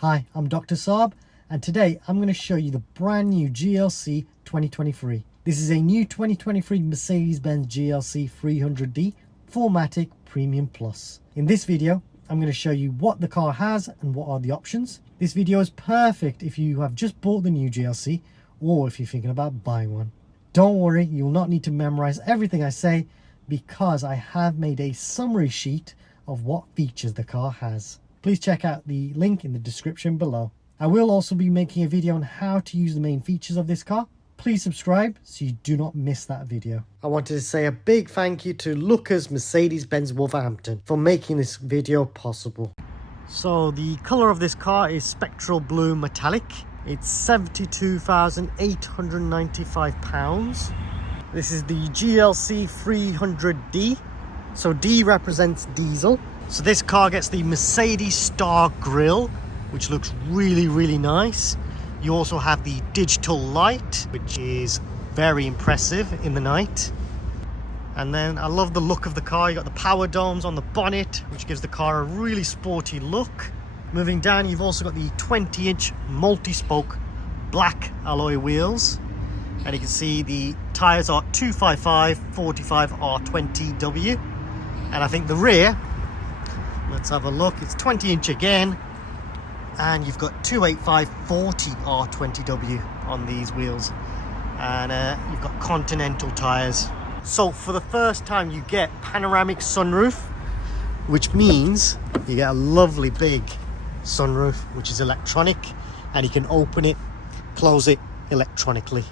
Hi, I'm Dr. Saab, and today I'm going to show you the brand new GLC 2023. This is a new 2023 Mercedes-Benz GLC 300D 4MATIC Premium Plus. In this video, I'm going to show you what the car has and what are the options. This video is perfect if you have just bought the new GLC or if you're thinking about buying one. Don't worry, you'll not need to memorize everything I say because I have made a summary sheet of what features the car has. Please check out the link in the description below. I will also be making a video on how to use the main features of this car. Please subscribe so you do not miss that video. I wanted to say a big thank you to Lucas Mercedes-Benz Wolverhampton for making this video possible. So the colour of this car is spectral blue metallic. It's £72,895. This is the GLC 300D. So D represents diesel. So this car gets the Mercedes Star grille, which looks really nice. You also have the digital light, which is very impressive in the night. And then I love the look of the car. You got the power domes on the bonnet, which gives the car a really sporty look. Moving down, you've also got the 20-inch multi-spoke black alloy wheels. And you can see the tyres are 255/45 R20W. And I think the rear, let's have a look, it's 20-inch again, and you've got 285/40 R20W on these wheels, and you've got Continental tyres. So for the first time you get panoramic sunroof, which means you get a lovely big sunroof which is electronic, and you can open it, close it electronically,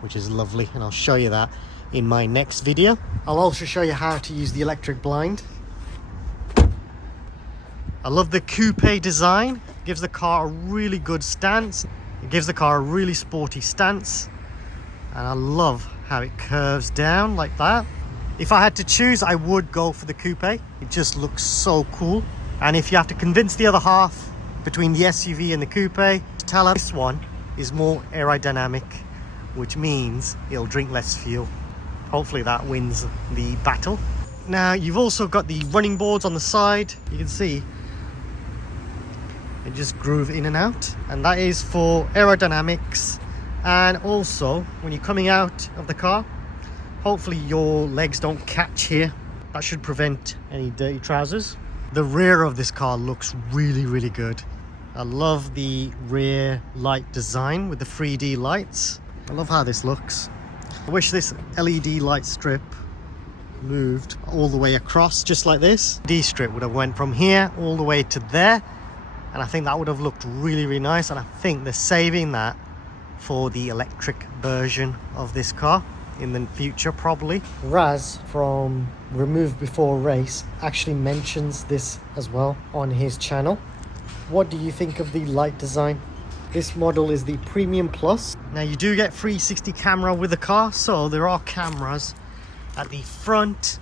which is lovely, and I'll show you that in my next video. I'll also show you how to use the electric blind. I love the coupe design. It gives the car a really good stance. It gives the car a really sporty stance. And I love how it curves down like that. If I had to choose, I would go for the coupe. It just looks so cool. And if you have to convince the other half between the SUV and the coupe, tell them this one is more aerodynamic, which means it'll drink less fuel. Hopefully that wins the battle. Now you've also got the running boards on the side. You can see it just groove in and out, and that is for aerodynamics. And also when you're coming out of the car, hopefully your legs don't catch here. That should prevent any dirty trousers. The rear of this car looks really good. I love the rear light design with the 3D lights. I love how this looks. I wish this LED light strip moved all the way across just like this. D strip would have went from here all the way to there, and I think that would have looked really nice, and I think they're saving that for the electric version of this car in the future probably. Raz from Remove Before Race actually mentions this as well on his channel. What do you think of the light design? This model is the Premium Plus. Now you do get 360 camera with the car, so there are cameras at the front,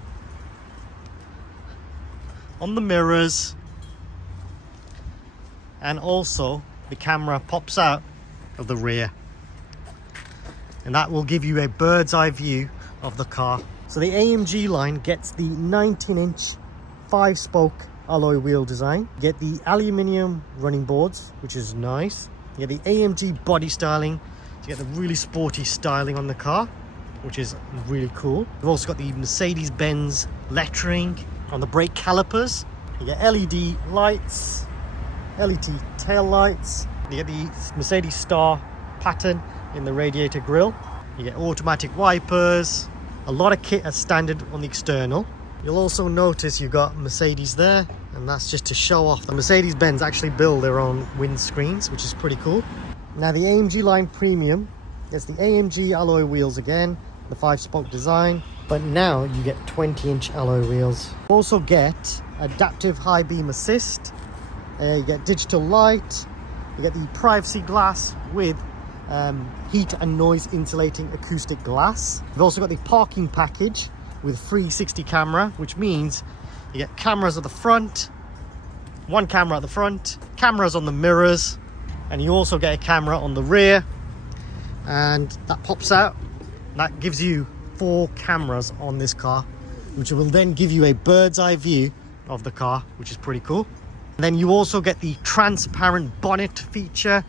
on the mirrors, and also the camera pops out of the rear, and that will give you a bird's eye view of the car. So the AMGLine gets the 19-inch 5-spoke alloy wheel design. You get the aluminium running boards, which is nice. You get the AMG body styling. You get the really sporty styling on the car, which is really cool. You've also got the Mercedes-Benz lettering on the brake calipers. You get LED lights, LED tail lights. You get the Mercedes Star pattern in the radiator grille. You get automatic wipers. A lot of kit as standard on the external. You'll also notice you've got Mercedes there, and that's just to show off. The Mercedes-Benz actually build their own windscreens, which is pretty cool. Now the AMGLine Premium gets the AMG alloy wheels again, the 5-spoke design, but now you get 20-inch alloy wheels. You also get adaptive high beam assist. You get digital light. You get the privacy glass with heat and noise insulating acoustic glass. You've also got the parking package with 360 camera, which means you get cameras at the front, one camera at the front, cameras on the mirrors, and you also get a camera on the rear, and that pops out. That gives you 4 cameras on this car, which will then give you a bird's eye view of the car, which is pretty cool. And then you also get the transparent bonnet feature,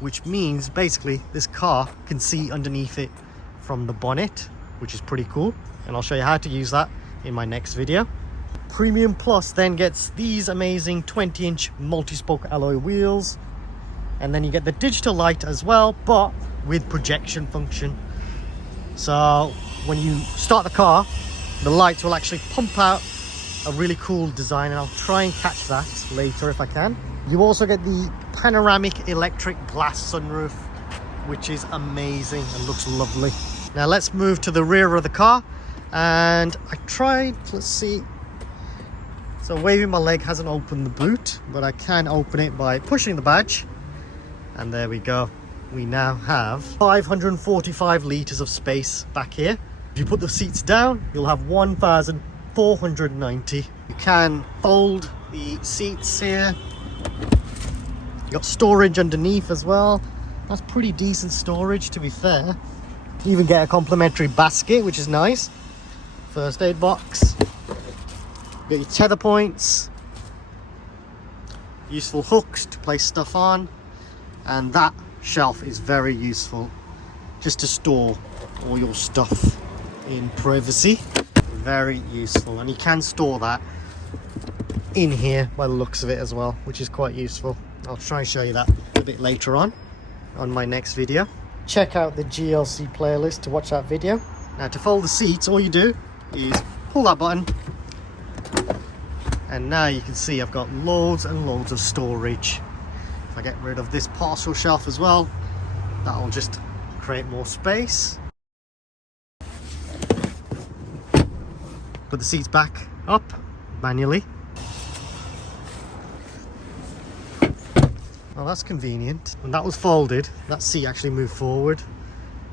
which means basically this car can see underneath it from the bonnet, which is pretty cool. And I'll show you how to use that in my next video. Premium Plus then gets these amazing 20-inch multi-spoke alloy wheels. And then you get the digital light as well, but with projection function. So when you start the car, the lights will actually pump out a really cool design, and I'll try and catch that later if I can. You also get the panoramic electric glass sunroof, which is amazing and looks lovely. Now let's move to the rear of the car, and I tried, let's see. So waving my leg hasn't opened the boot, but I can open it by pushing the badge. And there we go. We now have 545 litres of space back here. If you put the seats down, you'll have 1,490. You can fold the seats here. You got storage underneath as well. That's pretty decent storage, to be fair. You even get a complimentary basket, which is nice. First aid box. You got your tether points. Useful hooks to place stuff on. And that shelf is very useful just to store all your stuff in privacy. Very useful, and you can store that in here by the looks of it as well, which is quite useful. I'll try and show you that a bit later on my next video. Check out the GLC playlist to watch that video. Now to fold the seats, all you do is pull that button, and now you can see I've got loads and loads of storage. If I get rid of this parcel shelf as well, that'll just create more space. Put the seats back up manually. Well, that's convenient. When that was folded, that seat actually moved forward,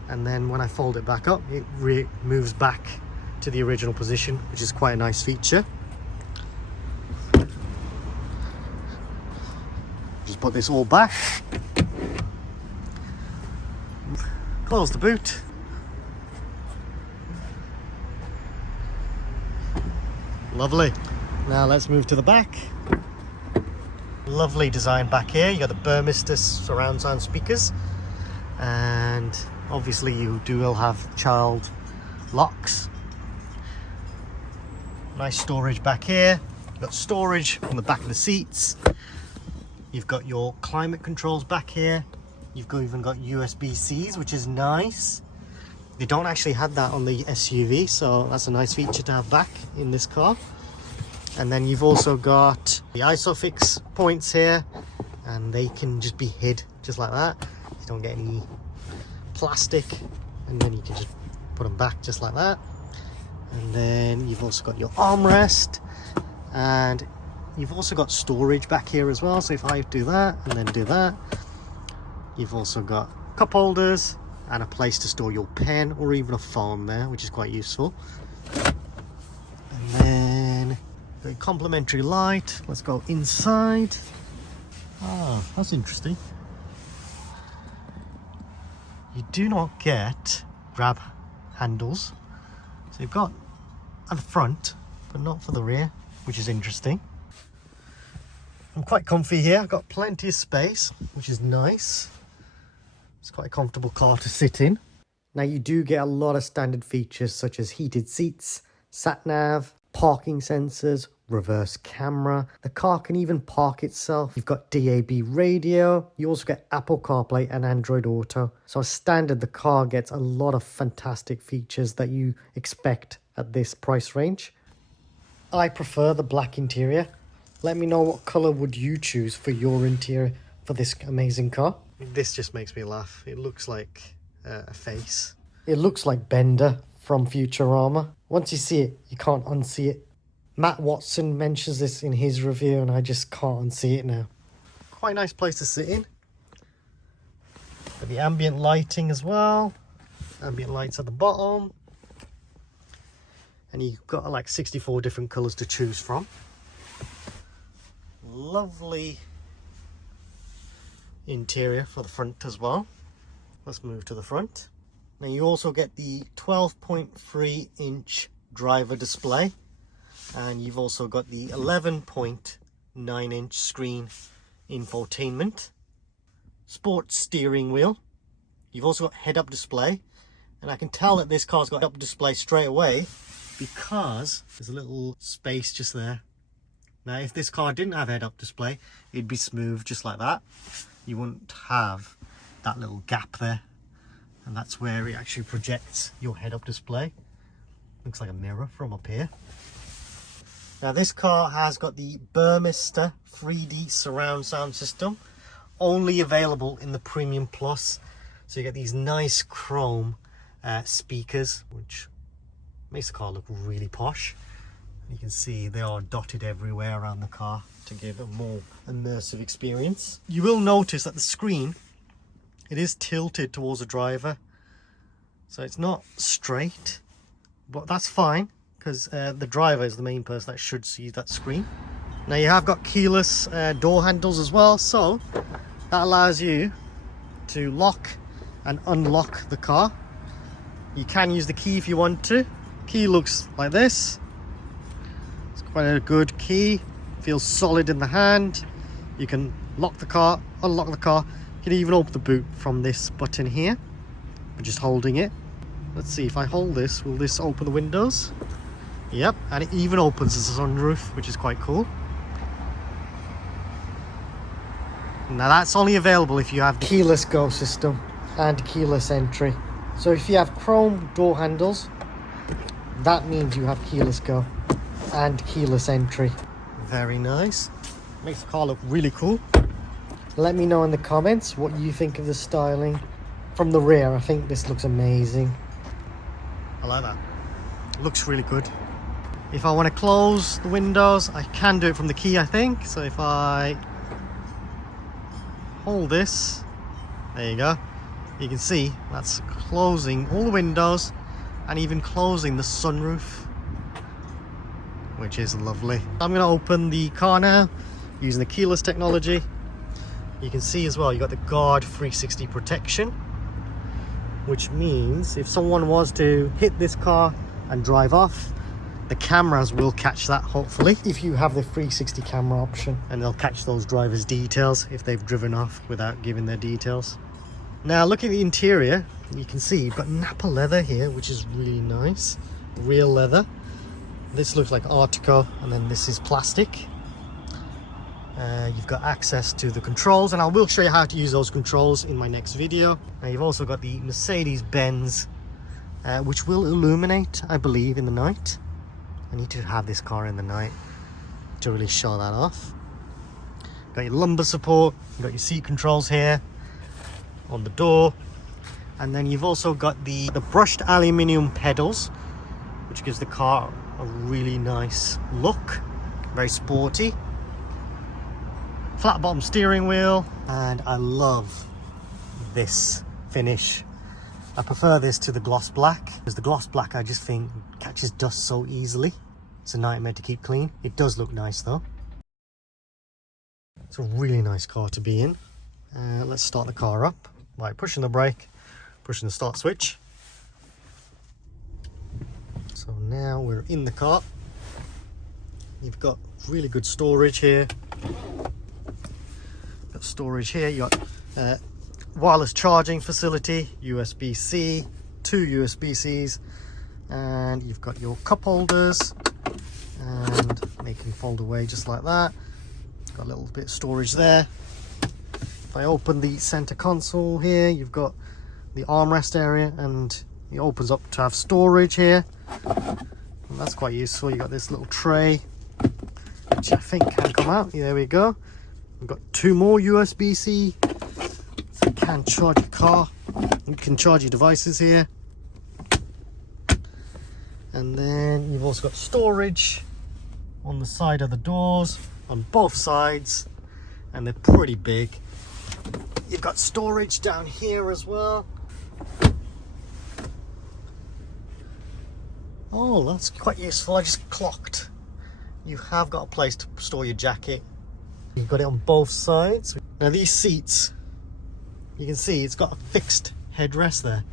and then when I fold it back up, it moves back to the original position, which is quite a nice feature. Just put this all back. Close the boot. Lovely. Now let's move to the back. Lovely design back here. You got the Burmester surround sound speakers, and obviously you will have child locks. Nice storage back here. You've got storage on the back of the seats. You've got your climate controls back here. You've even got USB-Cs, which is nice. They don't actually have that on the SUV, so that's a nice feature to have back in this car. And then you've also got the ISOFIX points here, and they can just be hid just like that. You don't get any plastic, and then you can just put them back just like that. And then you've also got your armrest, and you've also got storage back here as well. So if I do that and then do that, you've also got cup holders and a place to store your pen or even a phone there, which is quite useful. And then the complimentary light. Let's go inside. Ah, that's interesting. You do not get grab handles. So you've got at the front, but not for the rear, which is interesting. I'm quite comfy here. I've got plenty of space, which is nice. It's quite a comfortable car to sit in. Now you do get a lot of standard features such as heated seats, sat nav, parking sensors, reverse camera. The car can even park itself. You've got DAB radio. You also get Apple CarPlay and Android Auto. So as standard, the car gets a lot of fantastic features that you expect at this price range. I prefer the black interior. Let me know what color would you choose for your interior for this amazing car. This just makes me laugh. It looks like a face. It looks like Bender from Futurama. Once you see it, you can't unsee it. Matt Watson mentions this in his review, and I just can't unsee it now. Quite a nice place to sit in. Got the ambient lighting as well. Ambient lights at the bottom. And you've got like 64 different colours to choose from. Lovely interior for the front as well. Let's move to the front. Now you also get the 12.3 inch driver display, and you've also got the 11-point 9-inch screen infotainment. Sports steering wheel. You've also got head-up display. And I can tell that this car's got head-up display straight away because there's a little space just there. Now, if this car didn't have head-up display, it'd be smooth just like that. You wouldn't have that little gap there. And that's where it actually projects your head-up display. Looks like a mirror from up here. Now, this car has got the Burmester 3D surround sound system. Only available in the Premium Plus. So you get these nice chrome speakers, which makes the car look really posh. You can see they are dotted everywhere around the car to give a more immersive experience. You will notice that the screen, it is tilted towards the driver, so it's not straight, but that's fine because the driver is the main person that should see that screen. Now, you have got keyless door handles as well, so that allows you to lock and unlock the car. You can use the key if you want to. Key looks like this. It's quite a good key, feels solid in the hand. You can lock the car, unlock the car. You can even open the boot from this button here by just holding it. Let's see, if I hold this, will this open the windows? Yep, and it even opens the sunroof, which is quite cool. Now, that's only available if you have the keyless go system and keyless entry. So if you have chrome door handles, that means you have keyless go and keyless entry. Very nice. Makes the car look really cool. Let me know in the comments what you think of the styling from the rear. I think this looks amazing. I like that. It looks really good. If I want to close the windows, I can do it from the key, I think. So if I hold this, there you go. You can see that's closing all the windows and even closing the sunroof, which is lovely. I'm going to open the car now using the keyless technology. You can see as well, you got the Guard 360 protection, which means if someone was to hit this car and drive off, the cameras will catch that, hopefully, if you have the 360 camera option, and they'll catch those drivers' details if they've driven off without giving their details. Now, look at the interior. You can see you've got Nappa leather here, which is really nice. Real leather. This looks like Artico, and then this is plastic. You've got access to the controls, and I will show you how to use those controls in my next video. Now, you've also got the Mercedes-Benz, which will illuminate, I believe, in the night. I need to have this car in the night to really show that off. Got your lumbar support, you've got your seat controls here on the door, and then you've also got the brushed aluminium pedals, which gives the car a really nice look, very sporty. Flat bottom steering wheel, and I love this finish. I prefer this to the gloss black, because the gloss black I just think catches dust so easily. It's a nightmare to keep clean. It does look nice though. It's a really nice car to be in. Let's start the car up by pushing the brake, pushing the start switch. So now we're in the car. You've got really good storage here. Got storage here. You got wireless charging facility, USB-C, 2 USB-Cs, and you've got your cup holders, and they can fold away just like that. Got a little bit of storage there. If I open the center console here, you've got the armrest area, and it opens up to have storage here, and that's quite useful. You got this little tray, which I think can come out. There we go. We've got 2 more USB-C. So you can charge your car, you can charge your devices here, and then you've also got storage on the side of the doors on both sides, and they're pretty big. You've got storage down here as well. Oh, that's quite useful. I just clocked. You have got a place to store your jacket. You've got it on both sides. Now these seats, you can see it's got a fixed headrest there.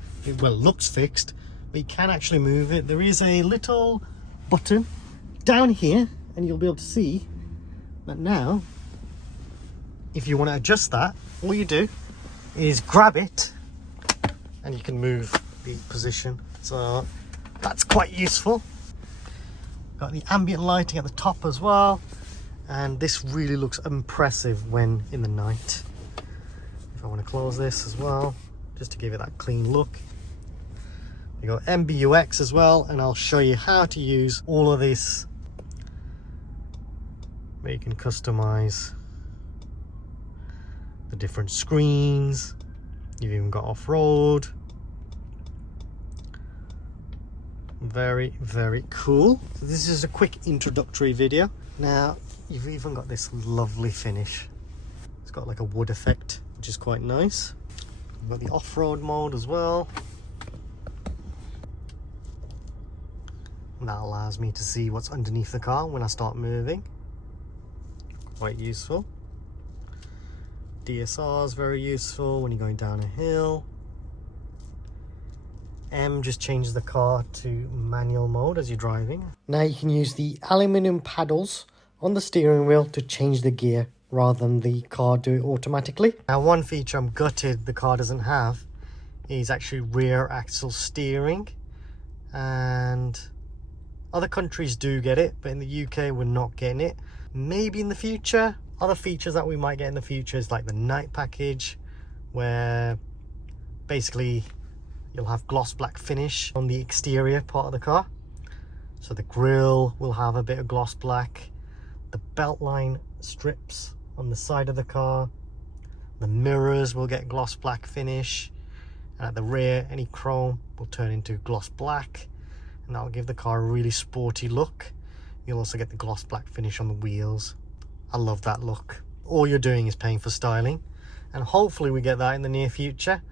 Well, it looks fixed, but you can actually move it. There is a little button down here, and you'll be able to see But now, if you want to adjust that, all you do is grab it and you can move the position. So that's quite useful. Got the ambient lighting at the top as well. And this really looks impressive when in the night. If I want to close this as well, just to give it that clean look. You got MBUX as well, and I'll show you how to use all of this, where you can customize the different screens. You've even got off-road. Very, very cool. So this is a quick introductory video. Now, you've even got this lovely finish. It's got like a wood effect, which is quite nice. You've got the off-road mode as well. And that allows me to see what's underneath the car when I start moving. Quite useful. DSR is very useful when you're going down a hill. M just changes the car to manual mode as you're driving. Now you can use the aluminium paddles on the steering wheel to change the gear rather than the car do it automatically. Now one feature I'm gutted the car doesn't have is actually rear axle steering, and other countries do get it, but in the UK we're not getting it. Maybe in the future. Other features that we might get in the future is like the night package, where basically you'll have gloss black finish on the exterior part of the car. So the grille will have a bit of gloss black. The belt line strips on the side of the car. The mirrors will get gloss black finish. And at the rear, any chrome will turn into gloss black. And that will give the car a really sporty look. You'll also get the gloss black finish on the wheels. I love that look. All you're doing is paying for styling. And hopefully we get that in the near future.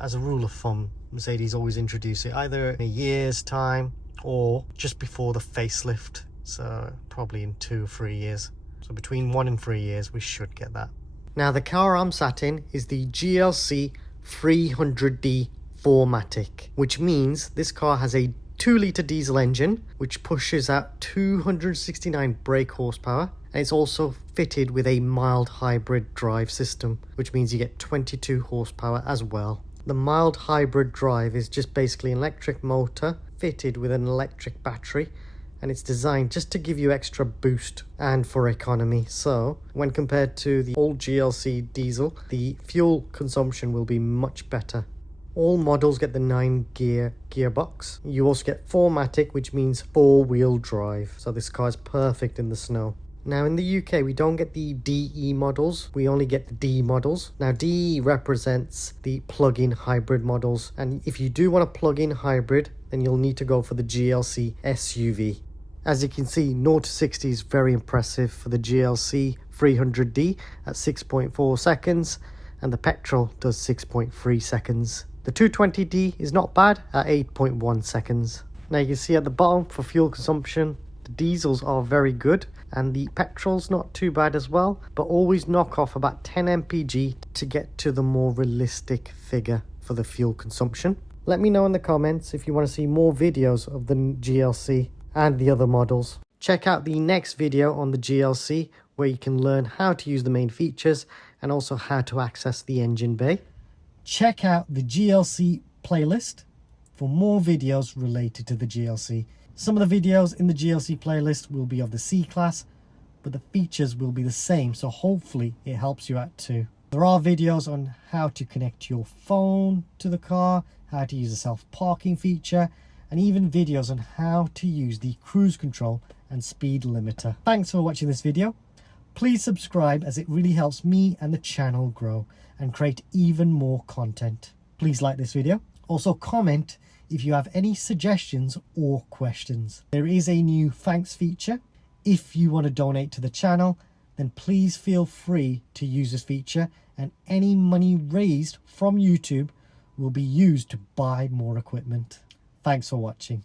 As a rule of thumb, Mercedes always introduce it either in a year's time or just before the facelift. So probably in 2 or 3 years. So between 1 and 3 years, we should get that. Now the car I'm sat in is the GLC 300D 4MATIC, which means this car has a 2-litre diesel engine, which pushes out 269 brake horsepower. And it's also fitted with a mild hybrid drive system, which means you get 22 horsepower as well. The mild hybrid drive is just basically an electric motor fitted with an electric battery, and it's designed just to give you extra boost and for economy. So when compared to the old GLC diesel, the fuel consumption will be much better. All models get the 9-gear gearbox. You also get 4MATIC, which means 4-wheel drive. So this car is perfect in the snow. Now in the UK, we don't get the DE models, we only get the D models. Now DE represents the plug-in hybrid models, and if you do want a plug-in hybrid, then you'll need to go for the GLC SUV. As you can see, 0 to 60 is very impressive for the GLC 300D at 6.4 seconds, and the petrol does 6.3 seconds. The 220D is not bad at 8.1 seconds. Now you can see at the bottom for fuel consumption, the diesels are very good, and the petrol's not too bad as well, but always knock off about 10 mpg to get to the more realistic figure for the fuel consumption. Let me know in the comments if you want to see more videos of the GLC and the other models. Check out the next video on the GLC, where you can learn how to use the main features and also how to access the engine bay. Check out the GLC playlist for more videos related to the GLC. Some of the videos in the GLC playlist will be of the C-Class, but the features will be the same, so hopefully it helps you out too. There are videos on how to connect your phone to the car, how to use the self-parking feature, and even videos on how to use the cruise control and speed limiter. Thanks for watching this video. Please subscribe, as it really helps me and the channel grow and create even more content. Please like this video. Also comment if you have any suggestions or questions. There is a new thanks feature. If you want to donate to the channel, then please feel free to use this feature, and any money raised from YouTube will be used to buy more equipment. Thanks for watching.